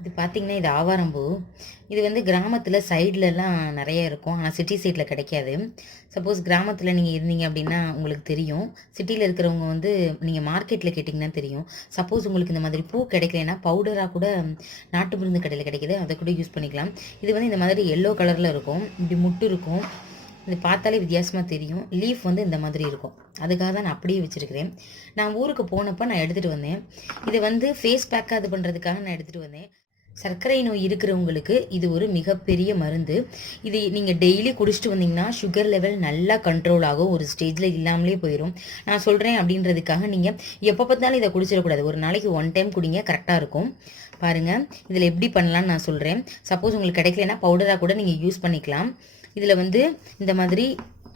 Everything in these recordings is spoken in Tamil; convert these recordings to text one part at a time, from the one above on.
இது பார்த்தீங்கன்னா, இது ஆவாரம்பூ. இது வந்து கிராமத்தில சைட்லலாம் நெறைய இருக்கும். ஆனா சிட்டி சைட்ல கிடைக்காது. சப்போஸ் கிராமத்தில நீங்க இருந்தீங்க அப்டின்னா உங்களுக்கு தெரியும். சிட்டில இருக்கிறவங்க வந்து நீங்க மார்க்கெட்ல கேட்டிங்கன்னா தெரியும். சப்போஸ் உங்களுக்கு இந்த மாதிரி பூ கிடைக்கலன்னா, பவுடரா கூட நாட்டு மருந்து கடையில கிடைக்குது. அத கூட யூஸ் பண்ணிக்கலாம். இது வந்து இந்த மாதிரி எல்லோ கலர்ல இருக்கும். இப்டி முட்டு இருக்கும். இது பார்த்தாலே வித்தியாசமா தெரியும். லீஃப் வந்து இந்த மாதிரி இருக்கும். அதுக்காக தான் நான் அப்படியே வச்சிருக்கிறேன். நான் ஊருக்கு போனப்ப நான் எடுத்துட்டு வந்தேன். இது வந்து ஃபேஸ் பேக்கா இது பண்றதுக்காக நான் எடுத்துட்டு வந்தேன். சர்க்கரை நோய் இருக்கிறவங்களுக்கு இது ஒரு மிகப்பெரிய மருந்து. இது நீங்க டெய்லி குடிச்சிட்டு வந்தீங்கன்னா சுகர் லெவல் நல்லா கண்ட்ரோல் ஆகும். ஒரு ஸ்டேஜ்ல இல்லாமலே போயிடும். நான் சொல்றேன் அப்படின்றதுக்காக நீங்க எப்போ பார்த்தாலும் இதை குடிச்சிடக்கூடாது. ஒரு நாளைக்கு 1 டைம் குடிங்க, கரெக்டா இருக்கும். பாருங்க, இதில் எப்படி பண்ணலாம்னு நான் சொல்றேன். சப்போஸ் உங்களுக்கு கிடைக்கலன்னா பவுடரா கூட நீங்க யூஸ் பண்ணிக்கலாம். இதுல வந்து இந்த மாதிரி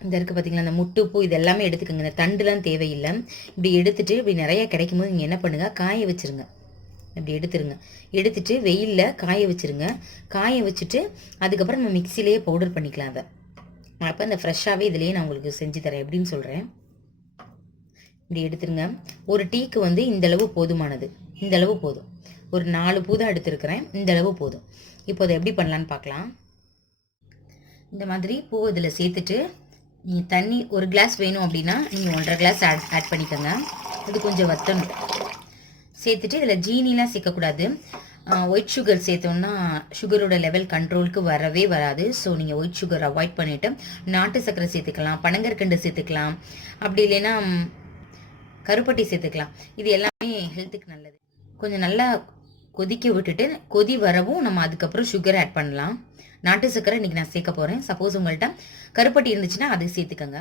இந்த இருக்குது பார்த்தீங்களா, அந்த முட்டுப்பூ இது எல்லாமே எடுத்துக்கோங்க. இந்த தண்டுலாம் தேவையில்லை. இப்படி எடுத்துட்டு இப்படி நிறைய கிடைக்கும் போது நீங்கள் என்ன பண்ணுங்க, காய வச்சிருங்க. இப்படி எடுத்துருங்க. எடுத்துட்டு வெயிலில் காய வச்சிருங்க. காய வச்சுட்டு அதுக்கப்புறம் நம்ம மிக்சிலேயே பவுடர் பண்ணிக்கலாம். அதை அப்போ இந்த ஃப்ரெஷ்ஷாகவே இதுலேயே நான் உங்களுக்கு செஞ்சு தரேன் எப்படின்னு சொல்கிறேன். இப்படி எடுத்துருங்க. ஒரு டீக்கு வந்து இந்தளவு போதுமானது. இந்தளவு போதும். ஒரு 4 பூ தான் எடுத்துருக்கிறேன். இந்தளவு போதும். இப்போ அதை எப்படி பண்ணலான்னு பார்க்கலாம். இந்த மாதிரி பூ இதில் சேர்த்துட்டு நீங்கள் தண்ணி 1 கிளாஸ் வேணும் அப்படின்னா நீங்கள் 1.5 கிளாஸ் ஆட் பண்ணிக்கோங்க. இது கொஞ்சம் வற்றணும். சேர்த்துட்டு இதில் ஜீனிலாம் சேர்க்கக்கூடாது. ஒயிட் சுகர் சேர்த்தோம்னா சுகரோட லெவல் கண்ட்ரோலுக்கு வரவே வராது. ஸோ நீங்கள் ஒயிட் சுகர் அவாய்ட் பண்ணிவிட்டு நாட்டு சர்க்கரை சேர்த்துக்கலாம், பனங்கற்கண்டு சேர்த்துக்கலாம், அப்படி இல்லைன்னா கருப்பட்டி சேர்த்துக்கலாம். இது எல்லாமே ஹெல்த்துக்கு நல்லது. கொஞ்சம் நல்லா கொதிக்க விட்டுட்டு கொதி வரவும் நம்ம அதுக்கப்புறம் சுகர் ஆட் பண்ணலாம். நாட்டு சர்க்கரை இன்னைக்கு நான் சேர்க்க போகிறேன். சப்போஸ் உங்கள்கிட்ட கருப்பட்டி இருந்துச்சுன்னா அது சேர்த்துக்கோங்க.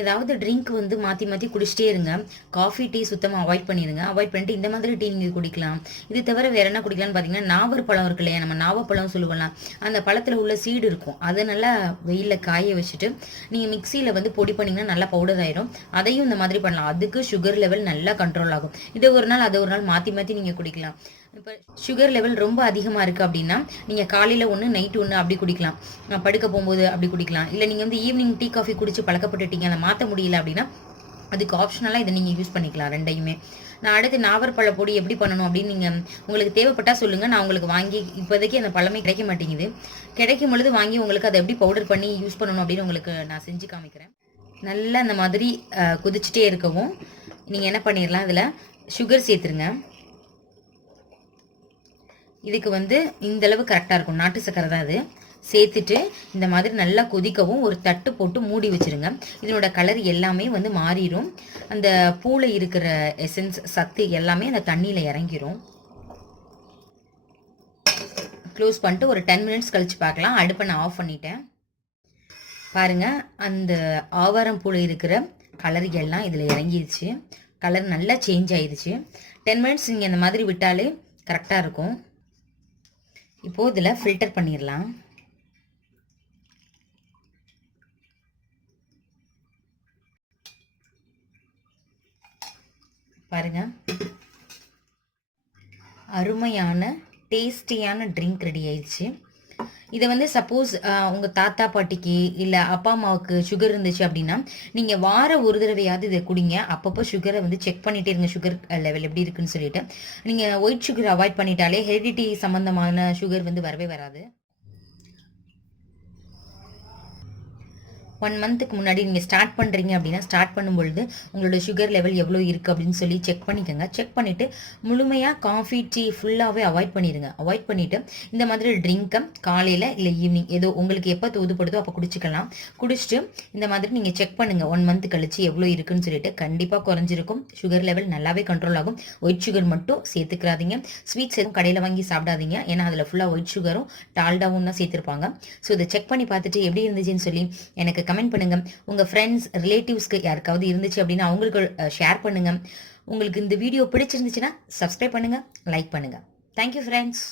ஏதாவது ட்ரிங்க் வந்து மாற்றி மாற்றி குடிச்சிட்டே இருங்க. காஃபி டீ சுத்தமாக அவாய்ட் பண்ணிடுங்க. அவாய்ட் பண்ணிட்டு இந்த மாதிரி டீ நீங்கள் குடிக்கலாம். இது தவிர வேற என்ன குடிக்கலாம்னு பார்த்தீங்கன்னா, நாவல் பழம் இருக்கு இல்லையா, நம்ம நாவப்பழம் சொல்லுவோம்லாம், அந்த பழத்தில் உள்ள சீடு இருக்கும். அதை நல்லா வெயிலில் காய வச்சுட்டு நீங்கள் மிக்சியில் வந்து பொடி பண்ணிங்கன்னா நல்லா பவுடர் ஆயிரும். அதையும் இந்த மாதிரி பண்ணலாம். அதுக்கு சுகர் லெவல் நல்லா கண்ட்ரோல் ஆகும். இதை ஒரு நாள் அதை ஒரு நாள் மாற்றி மாற்றி நீங்கள் குடிக்கலாம். இப்போ சுகர் லெவல் ரொம்ப அதிகமாக இருக்குது அப்படின்னா நீங்கள் காலையில் ஒன்று நைட்டு ஒன்று அப்படி குடிக்கலாம். படுக்க போகும்போது அப்படி குடிக்கலாம். இல்லை நீங்கள் வந்து ஈவினிங் டீ காஃபி குடிச்சு பழக்கப்பட்டுட்டீங்க, அதை மாற்ற முடியல அப்படின்னா அதுக்கு ஆப்ஷனலாக இதை நீங்கள் யூஸ் பண்ணிக்கலாம், ரெண்டையுமே. நான் அடுத்து நாவற்பழ பொடி எப்படி பண்ணணும் அப்படின்னு நீங்கள் உங்களுக்கு தேவைப்பட்டால் சொல்லுங்கள். நான் உங்களுக்கு வாங்கி, இப்போதைக்கு அந்த பழமே கிடைக்க மாட்டேங்குது. கிடைக்கும் பொழுது வாங்கி உங்களுக்கு அதை எப்படி பவுடர் பண்ணி யூஸ் பண்ணணும் அப்படின்னு உங்களுக்கு நான் செஞ்சு காமிக்கிறேன். நல்லா அந்த மாதிரி கொதிச்சுட்டே இருக்கவும் நீங்கள் என்ன பண்ணிடலாம், இதில் சுகர் சேர்த்துருங்க. இதுக்கு வந்து இந்தளவு கரெக்டாக இருக்கும். நாட்டு சக்கரை தான் இது. சேர்த்துட்டு இந்த மாதிரி நல்லா கொதிக்கவும் ஒரு தட்டு போட்டு மூடி வச்சுருங்க. இதனோட கலர் எல்லாமே வந்து மாறிடும். அந்த பூவில் இருக்கிற எசன்ஸ் சத்து எல்லாமே அந்த தண்ணியில் இறங்கிரும். க்ளோஸ் பண்ணிட்டு ஒரு 10 மினிட்ஸ் கழித்து பார்க்கலாம். அடுப்பை நான் ஆஃப் பண்ணிட்டேன். பாருங்கள், அந்த ஆவாரம் பூவில் இருக்கிற கலர் எல்லாம் இதில் இறங்கிடுச்சு. கலர் நல்லா சேஞ்ச் ஆயிடுச்சு. 10 மினிட்ஸ் நீங்கள் இந்த மாதிரி விட்டாலே கரெக்டாக இருக்கும். இப்போ இதில் ஃபில்டர் பண்ணிடலாம். பாருங்க, அருமையான டேஸ்டியான ட்ரிங்க் ரெடி ஆயிடுச்சு. இதை வந்து சப்போஸ் உங்கள் தாத்தா பாட்டிக்கு இல்லை அப்பா அம்மாவுக்கு சுகர் இருந்துச்சு அப்படின்னா நீங்கள் வாரம் ஒரு தடவையாவது இதை குடிங்க. அப்பப்போ சுகரை வந்து செக் பண்ணிகிட்டே இருங்க, சுகர் லெவல் எப்படி இருக்குன்னு சொல்லிட்டு. நீங்கள் ஒயிட் சுகர் அவாய்ட் பண்ணிட்டாலே ஹெரிடிட்டி சம்மந்தமான சுகர் வந்து வரவே வராது. 1 மந்த்துக்கு முன்னாடி நீங்கள் ஸ்டார்ட் பண்ணுறீங்க அப்படின்னா ஸ்டார்ட் பண்ணும்பொழுது உங்களோட சுகர் லெவல் எவ்வளோ இருக்குது அப்படின்னு சொல்லி செக் பண்ணிக்கோங்க. செக் பண்ணிவிட்டு முழுமையாக காஃபி டீ ஃபுல்லாகவே அவாய்ட் பண்ணிடுங்க. அவாய்ட் பண்ணிவிட்டு இந்த மாதிரி ட்ரிங்க்கை காலையில் இல்லை ஈவினிங் ஏதோ உங்களுக்கு எப்போ தோதுப்படுதோ அப்போ குடிச்சிக்கலாம். குடிச்சிட்டு இந்த மாதிரி நீங்கள் செக் பண்ணுங்கள் 1 மந்த் கழிச்சு எவ்வளோ இருக்குன்னு சொல்லிட்டு. கண்டிப்பாக குறைஞ்சிருக்கும். சுகர் லெவல் நல்லாவே கண்ட்ரோல் ஆகும். ஒயிட் சுகர் மட்டும் சேர்த்துக்கிறாதீங்க. ஸ்வீட்ஸ் எதுவும் கடையில் வாங்கி சாப்பிடாதீங்க. ஏன்னா அதில் ஃபுல்லாக ஒயிட் சுகரும் டால்டாவும் தான் சேர்த்துருப்பாங்க. ஸோ இதை செக் பண்ணி பார்த்துட்டு எப்படி இருந்துச்சுன்னு சொல்லி எனக்கு கமெண்ட் பண்ணுங்க. உங்க ஃப்ரெண்ட்ஸ் ரிலேட்டிவ்ஸ்க்கு யாருக்காவது இருந்துச்சு அப்படின்னா அவங்களுக்கு ஷேர் பண்ணுங்க. உங்களுக்கு இந்த வீடியோ பிடிச்சிருந்துச்சுன்னா சப்ஸ்கிரைப் பண்ணுங்க, லைக் பண்ணுங்க. Thank you friends.